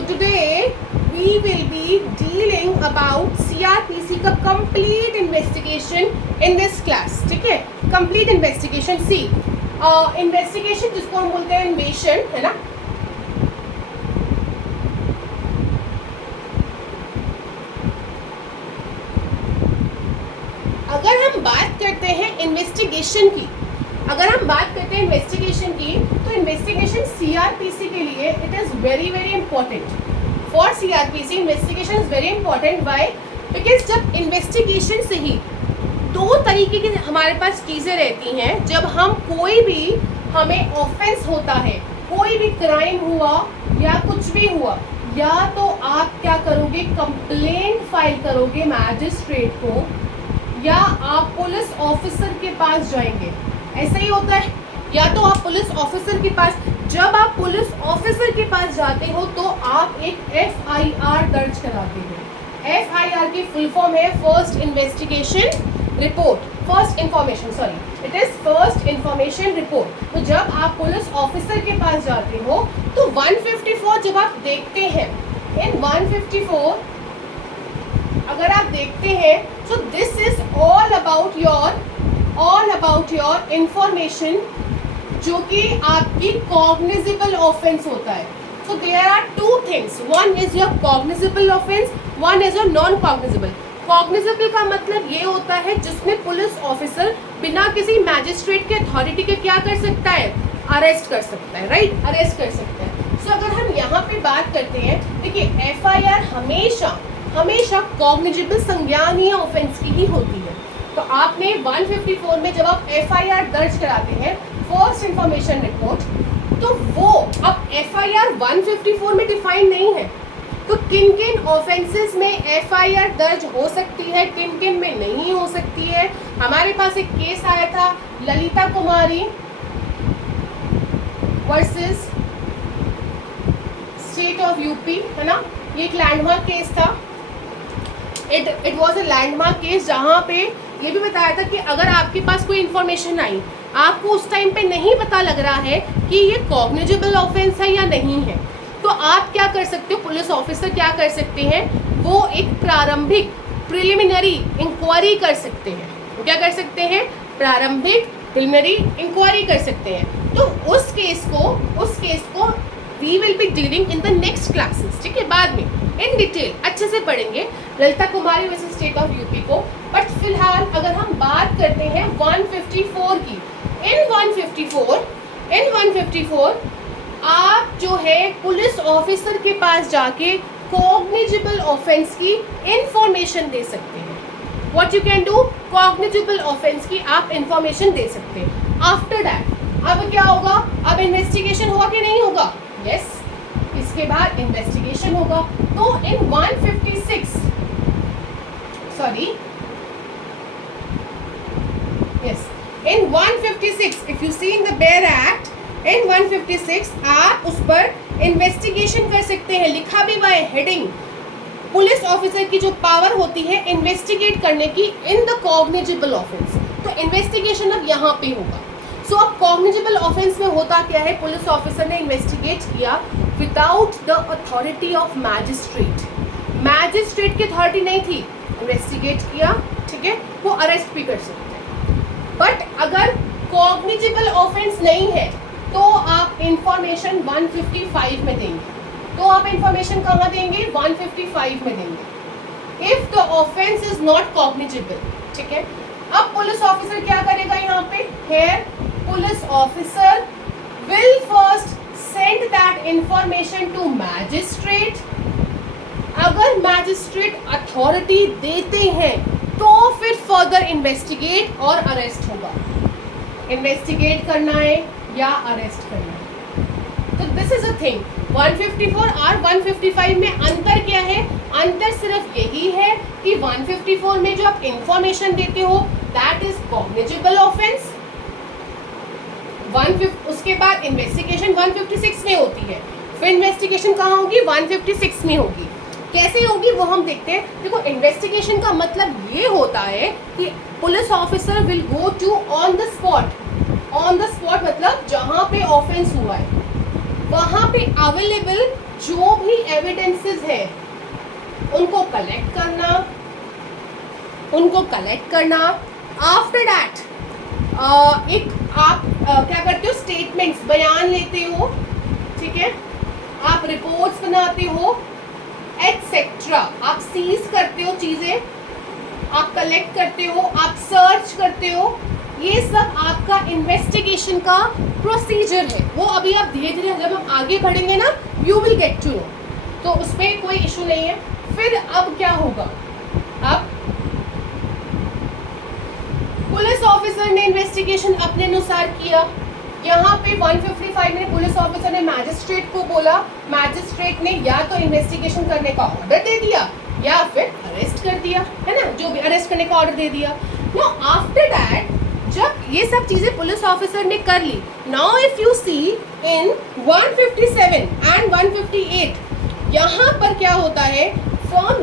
So today we will be dealing about CRPC का complete investigation in this class. ठीक है, complete investigation. See, investigation जिसको हम बोलते हैं इन्वेशन, है ना. अगर हम बात करते हैं इन्वेस्टिगेशन की, तो इन्वेस्टिगेशन सीआरपीसी के लिए it is very very important. For CrPC investigation is very important. Why? Because जब इन्वेस्टिगेशन से ही दो तरीके की हमारे पास चीज़ें रहती हैं. जब हम कोई भी हमें ऑफेंस होता है, कोई भी क्राइम हुआ या कुछ भी हुआ, या तो आप क्या करोगे, कंप्लेंट फाइल करोगे मैजिस्ट्रेट को, या आप पुलिस ऑफिसर के पास जाएंगे. ऐसा ही होता है. या तो आप पुलिस ऑफिसर के पास, जब आप पुलिस ऑफिसर के पास जाते हो तो आप एक एफआईआर दर्ज कराते हो. एफआईआर की फुल फॉर्म है first investigation report, first information, sorry, it is first information report. तो जब आप पुलिस ऑफिसर के पास जाते हो तो 154 जब आप देखते हैं, इन 154 अगर आप देखते हैं, so this is all about your information जो कि आपकी cognizable offense होता है. So there are two things. One is your cognizable offense, one is your non-cognizable. Cognizable का मतलब ये होता है जिसमें पुलिस ऑफिसर बिना किसी मैजिस्ट्रेट के अथॉरिटी के क्या कर सकता है, अरेस्ट कर सकता है. राइट, अरेस्ट कर सकता है. सो अगर हम यहाँ पे बात करते हैं, देखिए एफआईआर हमेशा कॉग्निजेबल संज्ञानीय ऑफेंस की ही होती है. तो आपने 154 में जब आप एफआईआर दर्ज कराते हैं फर्स्ट इंफॉर्मेशन रिपोर्ट, तो वो अब एफआईआर 154 में डिफाइन नहीं है. तो किन किन ऑफेंसेस में एफआईआर दर्ज हो सकती है, किन किन में नहीं हो सकती है. हमारे पास एक केस आया था Lalita Kumari versus state of UP, है ना. ये एक लैंडमार्क केस था. It was a landmark case जहाँ पे ये भी बताया था कि अगर आपके पास कोई इन्फॉर्मेशन आई, आपको उस टाइम पे नहीं पता लग रहा है कि ये कॉग्निजेबल ऑफेंस है या नहीं है, तो आप क्या कर सकते हो, पुलिस ऑफिसर क्या कर सकते हैं, वो एक प्रारंभिक प्रिलिमिनरी इंक्वायरी कर सकते हैं. वो क्या कर सकते हैं, प्रारंभिक प्रिलिमिनरी इंक्वायरी कर सकते हैं. तो उस केस को we will be dealing in the next classes. ठीक है, बाद में इन डिटेल अच्छे से पढ़ेंगे Lalita Kumari versus state of UP को. बट फिलहाल अगर हम बात करते हैं 154 की, इन 154 आप जो है पुलिस ऑफिसर के पास जाके कॉग्निजेबल ऑफेंस की इंफॉर्मेशन दे सकते हैं. What you can do, cognizable offence की आप इंफॉर्मेशन दे सकते हैं. आफ्टर दैट अब क्या होगा, अब इन्वेस्टिगेशन होगा कि नहीं होगा, यस, इसके बाद इन्वेस्टिगेशन होगा. तो इन 156 if you see in the Bare Act, in 156 आप उस पर इन्वेस्टिगेशन कर सकते हैं. लिखा भी हुआ है हेडिंग, पुलिस ऑफिसर की जो पावर होती है इन्वेस्टिगेट करने की इन द कॉग्निजेबल ऑफेंस. तो इन्वेस्टिगेशन अब यहाँ पे होगा. सो अब कॉग्निजेबल ऑफेंस में होता क्या है, पुलिस ऑफिसर ने इन्वेस्टिगेट किया without the authority of magistrate. Magistrate की अथॉरिटी नहीं थी, इन्वेस्टिगेट किया, ठीक है, वो अरेस्ट भी कर सकते हैं. बट अगर कॉग्निजेबल ऑफेंस नहीं है तो आप इंफॉर्मेशन 155 में देंगे. तो आप इंफॉर्मेशन कहाँ देंगे, 155 में देंगे. If the offence is not cognizable, ठीक है. अब पुलिस ऑफिसर क्या करेगा यहाँ पे, here police officer will first send that information to magistrate. अगर मैजिस्ट्रेट अथॉरिटी देते हैं तो फिर फर्दर इन्वेस्टिगेट और अरेस्ट होगा. इन्वेस्टिगेट करना है या अरेस्ट करना है. तो दिस इज अ थिंग. 154 और 155 में अंतर क्या है, अंतर सिर्फ यही है कि 154 में जो आप इंफॉर्मेशन देते हो दैट इज कॉग्निजेबल ऑफेंस. उसके बाद इन्वेस्टिगेशन 156 में होती है. फिर इन्वेस्टिगेशन कहाँ होगी, 156 में होगी. कैसे होगी वो हम देखते हैं. देखो, इन्वेस्टिगेशन का मतलब ये होता है कि police officer will go to on the spot. On the spot मतलब जहाँ पे ऑफेंस हुआ है, वहाँ पे अवेलेबल जो भी एविडेंसेस है उनको कलेक्ट करना। आफ्टर दैट एक आप क्या करते हो, स्टेटमेंट्स, बयान लेते हो, ठीक है, आप रिपोर्ट्स बनाते हो एटसेट्रा, आप सीज करते हो चीज़ें, आप कलेक्ट करते हो, आप सर्च करते हो। ये सब आपका इन्वेस्टिगेशन का प्रोसीजर है। वो अभी आप धीरे धीरे जब हम आगे बढ़ेंगे ना, you will get to know, तो उसमें कोई इशू नहीं है। फिर अब क्या होगा, अब पुलिस ऑफिसर ने इन्वेस्टिगेशन अपने अनुसार किया। यहाँ पे 155 में पुलिस ऑफिसर ने मैजिस्ट्रेट को बोला, मैजिस्ट्रेट ने या तो इन्वेस्टिगेशन करने का ऑर्डर दे दिया या फिर अरेस्ट कर दिया, है ना, जो भी अरेस्ट करने का ऑर्डर दे दिया। नो आफ्टर दैट जब ये सब चीजें पुलिस ऑफिसर ने कर ली, now if you see in 157 and 158, यहाँ पर क्या होता है, फ्रॉम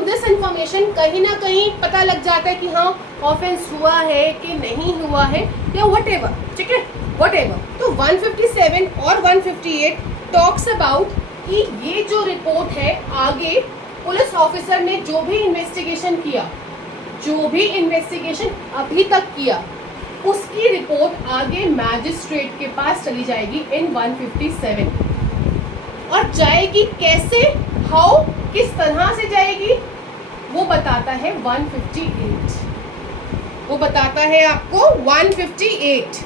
दिस इंफॉर्मेशन कहीं ना कहीं पता लग जाता है कि हाँ ऑफेंस हुआ है कि नहीं हुआ है या व्हाटएवर, ठीक है, व्हाटएवर। तो 157 और 158 टॉक्स अबाउट कि ये जो रिपोर्ट है, आगे पुलिस ऑफिसर ने जो भी इन्वेस्टिगेशन किया, जो भी इन्वेस्टिगेशन अभी तक किया, उसकी रिपोर्ट आगे मैजिस्ट्रेट के पास चली जाएगी इन 157, और जाएगी कैसे, हाउ, किस तरह से जाएगी, वो बताता है 158, वो बताता है आपको 158।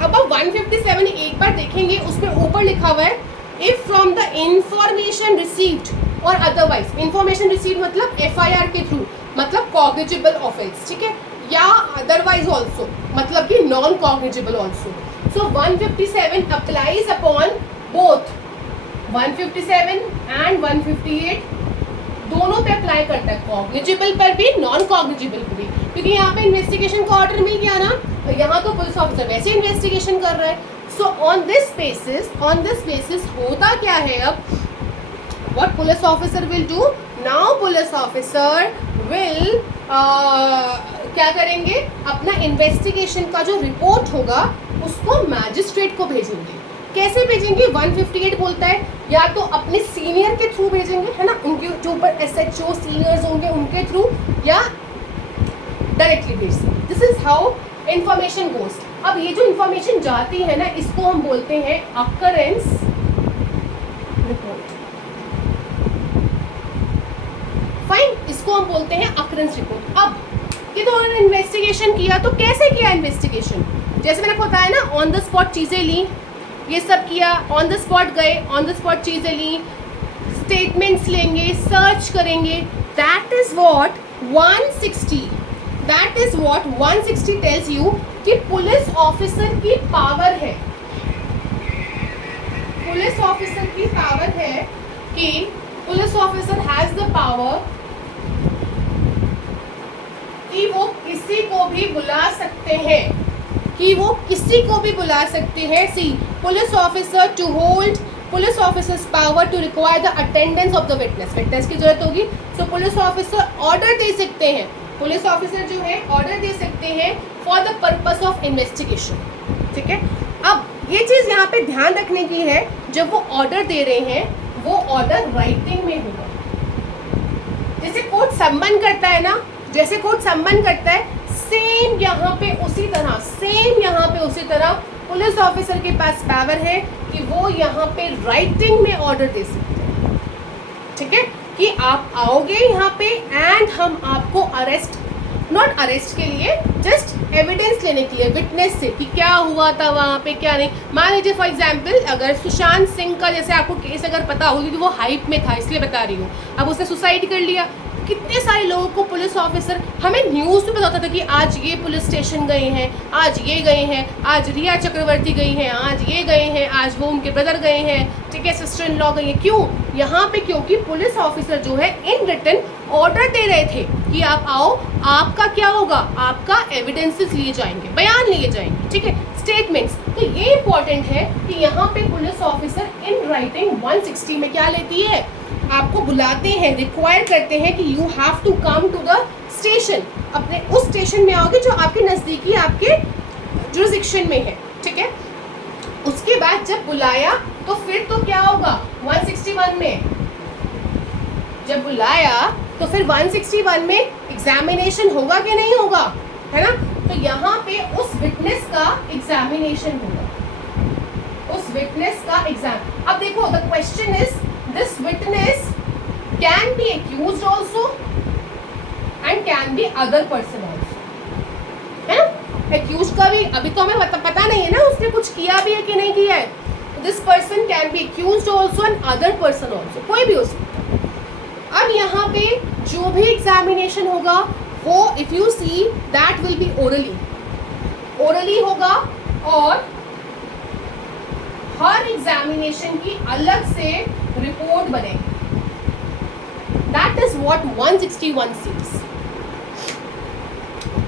अब आप 157 एक बार देखेंगे, उसमें ऊपर लिखा हुआ है if from the information received और अदरवाइज। इंफॉर्मेशन रिसीव्ड मतलब FIR के थ्रू, मतलब कॉग्निजेबल ऑफेंस, ठीक है, या अदरवाइज ऑल्सो मतलब कि non cognizable also. So 157 applies upon both 157 and 158, दोनों पे अप्लाई करता है, कॉग्निजेबल पर भी, नॉन कॉग्निजेबल पर भी, क्योंकि यहाँ पे इन्वेस्टिगेशन का ऑर्डर मिल गया ना, तो यहाँ तो पुलिस ऑफिसर वैसे इन्वेस्टिगेशन कर रहा है। सो ऑन दिस बेसिस होता क्या है, अब what police officer will do, now police officer will क्या करेंगे, अपना इन्वेस्टिगेशन का जो रिपोर्ट होगा उसको मैजिस्ट्रेट को भेजेंगे। कैसे भेजेंगे, 158 बोलता है या तो अपने सीनियर के थ्रू भेजेंगे, है ना, उनके जो ऊपर SHO सीनियर्स होंगे उनके थ्रू, या डायरेक्टली भेजेंगे। This is how information goes. अब ये जो इंफॉर्मेशन जाती है ना, इसको हम बोलते हैं अकरेंस रिपोर्ट। फाइन, इसको हम बोलते हैं अकरेंस रिपोर्ट। अब ये तो उन्होंने इन्वेस्टिगेशन किया, तो कैसे किया इन्वेस्टिगेशन, जैसे मैंने आपको बताया ना, ऑन द स्पॉट चीज़ें ली, ये सब किया, ऑन द स्पॉट गए, ऑन द स्पॉट चीज़ें ली, स्टेटमेंट्स लेंगे, सर्च करेंगे। That is what 160 tells you कि पुलिस ऑफिसर की पावर है, पुलिस ऑफिसर की पावर है कि police officer has the power कि वो किसी को भी बुला सकते हैं, कि वो किसी को भी बुला सकते हैं। C police officer to hold, police officers power to require the attendance of the witness की जरूरत होगी, तो पुलिस ऑफिसर ऑर्डर दे सकते हैं, पुलिस ऑफिसर जो है ऑर्डर दे सकते हैं for the purpose of investigation, ठीक है। अब ये चीज़ यहाँ पे ध्यान रखने की है, जब वो ऑर्डर दे रहे हैं वो ऑर्डर राइटिंग में होगा। जैसे कोर्ट सम्मन करता है ना, जैसे कोर्ट सम्मन करता है, सेम यहाँ पे उसी तरह, सेम यहाँ पे उसी तरह पुलिस ऑफिसर के पास पावर है कि वो यहाँ पे राइटिंग में ऑर्डर दे सकते हैं, ठीक है, कि आप आओगे यहाँ पे एंड हम आपको अरेस्ट, नॉट अरेस्ट के लिए, जस्ट एविडेंस लेने के लिए विटनेस से कि क्या हुआ था वहाँ पे क्या नहीं। मान लीजिए फॉर एग्जांपल अगर सुशांत सिंह का जैसे आपको केस अगर पता होगी कि वो हाइप में था इसलिए बता रही हूँ, अब उसने सुसाइड कर लिया, कितने सारे लोगों को पुलिस ऑफिसर, हमें न्यूज़ में बताता था कि आज ये पुलिस स्टेशन गए हैं, आज ये गए हैं, आज रिया चक्रवर्ती गई हैं, आज ये गए हैं, आज वो उनके ब्रदर गए हैं, ठीक है, सिस्टर इन लॉ गई हैं। क्यों यहाँ पे, क्योंकि पुलिस ऑफिसर जो है इन रिटन ऑर्डर दे रहे थे कि आप आओ, आपका क्या होगा, आपका एविडेंसेस लिए जाएंगे, बयान लिए जाएंगे, ठीक है, स्टेटमेंट्स। तो ये इंपॉर्टेंट है कि यहाँ पे पुलिस ऑफिसर इन राइटिंग 160 में क्या लेती है, आपको बुलाते हैं, रिक्वायर करते हैं कि you have to come to the station, अपने उस स्टेशन में आओगे जो आपके नज़दीकी आपके जुरिस्डिक्शन में है, ठीक है। उसके बाद जब बुलाया तो फिर तो क्या होगा 161 में, जब बुलाया तो फिर 161 में एग्जामिनेशन होगा कि नहीं होगा, है ना। तो यहाँ पे उस विटनेस का एग्जामिनेशन होगा, उस विटनेस का एग्जाम। अब देखो the question is this witness can be accused also and can be other person also, है ना। एक्यूज्ड का भी अभी तो हमें पता नहीं है ना उसने कुछ किया भी है कि नहीं किया है। This person can be accused also and other person also, कोई भी हो सकता है। अब यहाँ पे जो भी एग्जामिनेशन होगा वो if you see that will be orally होगा, और हर एग्जामिनेशन की अलग से रिपोर्ट बनेगी। That is what 161 sees।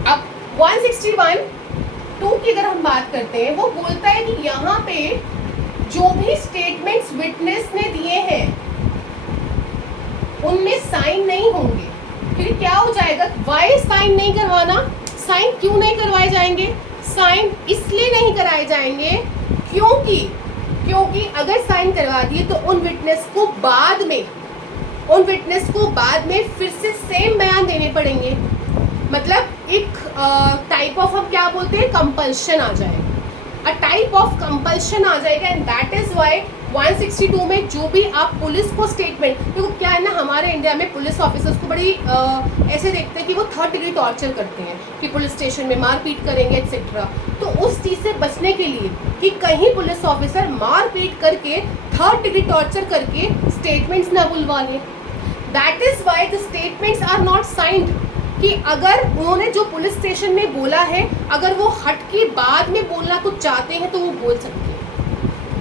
अब 161(2) की अगर हम बात करते हैं, वो बोलता है कि यहाँ पे जो भी स्टेटमेंट्स विटनेस ने दिए हैं उनमें साइन नहीं होंगे। फिर क्या हो जाएगा, वाई साइन नहीं करवाना, साइन क्यों नहीं करवाए जाएंगे, साइन इसलिए नहीं कराए जाएंगे क्योंकि अगर साइन करवा दिए तो उन विटनेस को बाद में फिर से सेम बयान देने पड़ेंगे। मतलब एक टाइप ऑफ हम क्या बोलते हैं, कंपल्शन आ जाएगा, अ टाइप ऑफ कंपल्शन आ जाएगा। एंड दैट इज वाई 162 में जो भी आप पुलिस को स्टेटमेंट, देखो क्या है ना, हमारे इंडिया में पुलिस ऑफिसर्स को बड़ी ऐसे देखते हैं कि वो 3rd डिग्री टॉर्चर करते हैं, कि पुलिस स्टेशन में मारपीट करेंगे एक्सेट्रा। तो उस चीज़ से बचने के लिए कि कहीं पुलिस ऑफिसर मारपीट करके 3rd डिग्री टॉर्चर करके स्टेटमेंट्स ना बुलवा लें, that is why the statements are not signed. कि अगर उन्होंने जो पुलिस स्टेशन में बोला है, अगर वो हट के बाद में बोलना कुछ चाहते हैं तो वो बोल सकते हैं,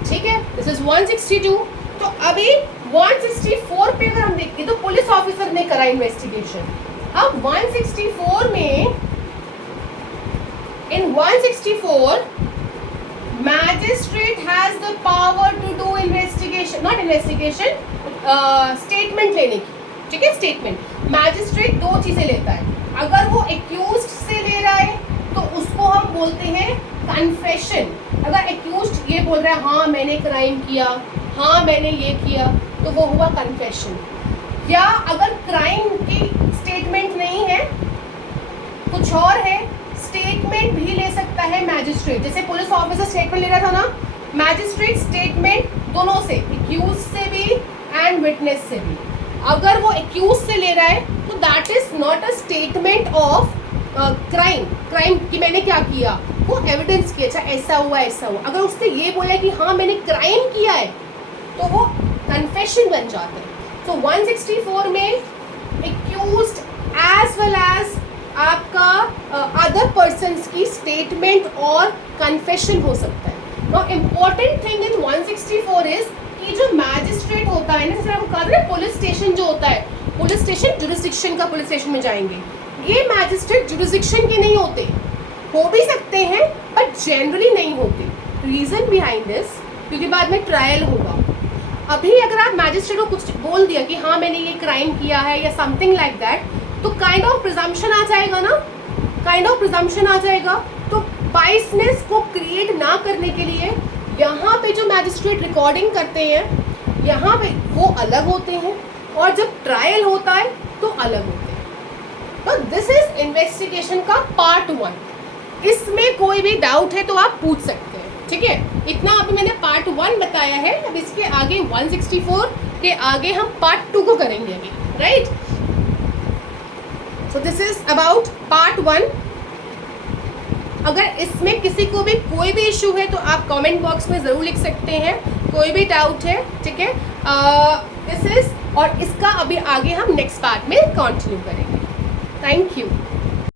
ठीक है। This is 162। तो अभी 164 पे अगर हम देखते तो पुलिस ऑफिसर ने करा इन्वेस्टिगेशन। अब 164 में, in 164 magistrate has the power to do investigation, not investigation, statement लेने की, ठीक है। स्टेटमेंट मैजिस्ट्रेट 2 चीजें लेता है। अगर वो एक्यूज्ड से ले रहा है तो उसको हम बोलते हैं कन्फेशन। अगर एक्यूज्ड ये बोल रहा है हाँ मैंने क्राइम किया, हाँ मैंने ये किया, तो वो हुआ कन्फेशन। या अगर क्राइम की स्टेटमेंट नहीं है, कुछ और है, स्टेटमेंट भी ले सकता है मैजिस्ट्रेट। जैसे पुलिस ऑफिसर स्टेटमेंट ले रहा था ना, मैजिस्ट्रेट स्टेटमेंट दोनों से, एक्यूज से भी एंड विटनेस से भी। अगर वो एक्यूज से ले रहा है तो that is not a statement of crime कि मैंने क्या किया, वो एविडेंस किया, अच्छा ऐसा हुआ ऐसा हुआ। अगर उसने ये बोला कि हाँ मैंने क्राइम किया है तो वो कन्फेशन बन जाता है। तो 164 में एक्यूज्ड एज वेल एज आपका अदर पर्सन्स की स्टेटमेंट और कन्फेशन हो सकता है। Now important thing in 164 is कि जो मैजिस्ट्रेट होता है ना, जैसे आपको कहा था पुलिस स्टेशन जो होता है, पुलिस स्टेशन जुरिस्डिक्शन का पुलिस स्टेशन में जाएंगे, ये मैजिस्ट्रेट जुरिस्डिक्शन के नहीं होते, हो भी सकते हैं बट जनरली नहीं होते। रीजन बिहाइंड दिस, क्योंकि बाद में ट्रायल होगा। अभी अगर आप मैजिस्ट्रेट को कुछ बोल दिया कि हाँ मैंने ये क्राइम किया है या समथिंग लाइक दैट, तो काइंड ऑफ प्रिजम्पशन आ जाएगा ना, काइंड ऑफ प्रिजम्पशन आ जाएगा। तो बाइसनेस को क्रिएट ना करने के लिए यहाँ पे जो मैजिस्ट्रेट रिकॉर्डिंग करते हैं यहाँ पे वो अलग होते हैं, और जब ट्रायल होता है तो अलग होते हैं। तो दिस इज इन्वेस्टिगेशन का पार्ट 1। इसमें कोई भी डाउट है तो आप पूछ सकते हैं, ठीक है। इतना अभी मैंने पार्ट 1 बताया है, अब इसके आगे 164 के आगे हम पार्ट 2 को करेंगे अभी, right. So this is about part 1। अगर इसमें किसी को भी कोई भी इशू है तो आप कमेंट बॉक्स में ज़रूर लिख सकते हैं, कोई भी डाउट है, ठीक है। दिस इज, और इसका अभी आगे हम नेक्स्ट पार्ट में कंटिन्यू करेंगे। Thank you.